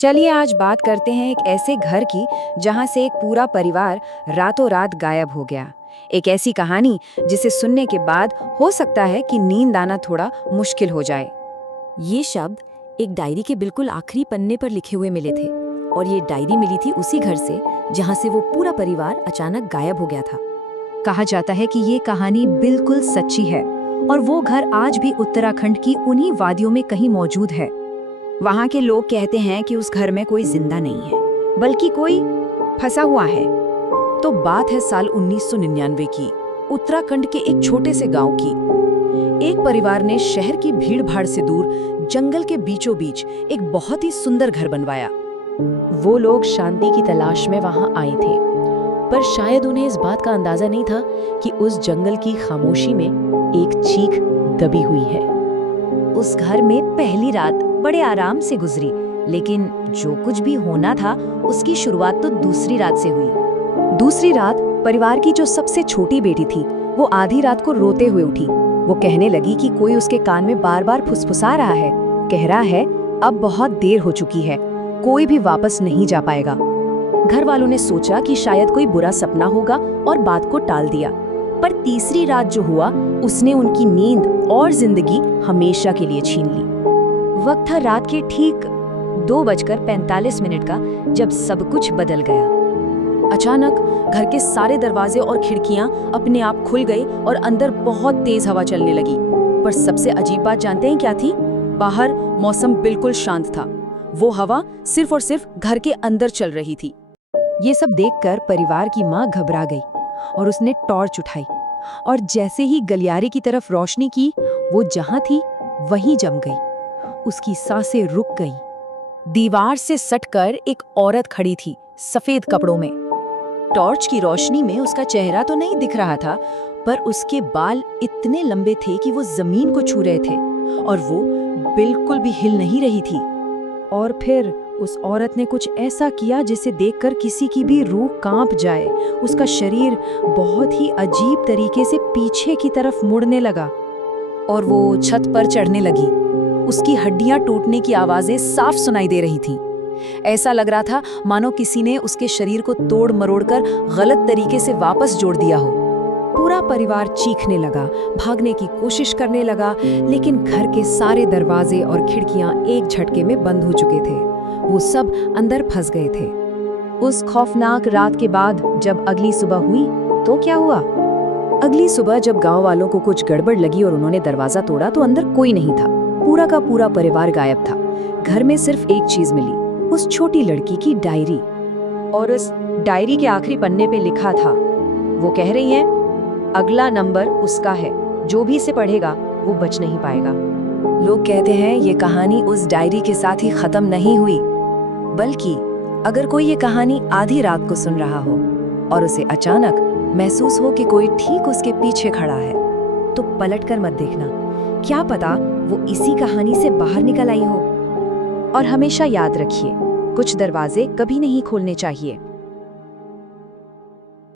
चलिए आज बात करते हैं एक ऐसे घर की जहां से एक पूरा परिवार रातों रात गायब हो गया। एक ऐसी कहानी जिसे सुनने के बाद हो सकता है कि नींद आना थोड़ा मुश्किल हो जाए। ये शब्द एक डायरी के बिल्कुल आखिरी पन्ने पर लिखे हुए मिले थे और ये डायरी मिली थी उसी घर से जहां से वो पूरा परिवार अचानक गायब हो गया था। कहा जाता है कि ये कहानी बिल्कुल सच्ची है और वो घर आज भी उत्तराखंड की उन्हीं वादियों में कहीं मौजूद है। वहां के लोग कहते हैं कि उस घर में कोई जिंदा नहीं है, बल्कि कोई फंसा हुआ है। तो बात है साल 1999 की, उत्तराखंड के एक छोटे से गांव की। एक परिवार ने शहर की भीड़-भाड़ से दूर जंगल के बीचों बीच एक बहुत ही सुंदर घर बनवाया। वो लोग शांति की तलाश में वहां आए थे, पर शायद उन्हें इस बात का अंदाजा नहीं था कि उस जंगल की खामोशी में एक चीख दबी हुई है। उस घर में पहली रात बड़े आराम से गुजरी, लेकिन जो कुछ भी होना था उसकी शुरुआत तो दूसरी रात से हुई। दूसरी रात परिवार की जो सबसे छोटी बेटी थी वो आधी रात को रोते हुए उठी। वो कहने लगी कि कोई उसके कान में बार बार फुसफुसा रहा है, कह रहा है अब बहुत देर हो चुकी है, कोई भी वापस नहीं जा पाएगा। घर वालों ने सोचा कि शायद कोई बुरा सपना होगा और बात को टाल दिया, पर तीसरी रात जो हुआ उसने उनकी नींद और जिंदगी हमेशा के लिए छीन ली। वक्त था रात के ठीक 2:45 का, जब सब कुछ बदल गया। अचानक घर के सारे दरवाजे और खिड़कियां अपने आप खुल गई और अंदर बहुत तेज हवा चलने लगी। पर सबसे अजीब बात जानते हैं क्या थी? बाहर मौसम बिल्कुल शांत था। वो हवा सिर्फ और सिर्फ घर के अंदर चल रही थी। ये सब देखकर परिवार की माँ घबरा गई और उसने टॉर्च उठाई और जैसे ही गलियारे की तरफ रोशनी की, वो जहां थी वहीं जम गई। उसकी सांसें रुक गई। दीवार से सटकर एक औरत खड़ी थी, सफेद कपड़ों में। टॉर्च की रोशनी में उसका चेहरा तो नहीं दिख रहा था, पर उसके बाल इतने लंबे थे कि वो जमीन को छू रहे थे और वो बिल्कुल भी हिल नहीं रही थी। और फिर उस औरत ने कुछ ऐसा किया जिसे देखकर किसी की भी रूह कांप जाए। उसका शरीर बहुत ही अजीब तरीके से पीछे की तरफ मुड़ने लगा और वो छत पर चढ़ने लगी। उसकी हड्डियां टूटने की आवाजें साफ सुनाई दे रही थीं। ऐसा लग रहा था मानो किसी ने उसके शरीर को तोड़ मरोड़कर गलत तरीके से वापस जोड़ दिया हो। पूरा परिवार चीखने लगा, भागने की कोशिश करने लगा, लेकिन घर के सारे दरवाजे और खिड़कियां एक झटके में बंद हो चुके थे। वो सब अंदर फंस गए थे। उस खौफनाक रात के बाद जब अगली सुबह हुई तो क्या हुआ? अगली सुबह जब गांव वालों को कुछ गड़बड़ लगी और उन्होंने दरवाजा तोड़ा तो अंदर कोई नहीं था। पूरा का पूरा परिवार गायब था। घर में सिर्फ एक चीज मिली, उस छोटी लड़की की डायरी। और उस डायरी के आखिरी पन्ने पे लिखा था, वो कह रही है अगला नंबर उसका है, जो भी इसे पढ़ेगा वो बच नहीं पाएगा। लोग कहते हैं ये कहानी उस डायरी के साथ ही खत्म नहीं हुई, बल्कि अगर कोई ये कहानी आधी रात को सुन रहा हो और उसे अचानक महसूस हो कि कोई ठीक उसके पीछे खड़ा है, तो पलटकर मत देखना, क्या पता वो इसी कहानी से बाहर निकल आई हो। और हमेशा याद रखिए, कुछ दरवाजे कभी नहीं खोलने चाहिए।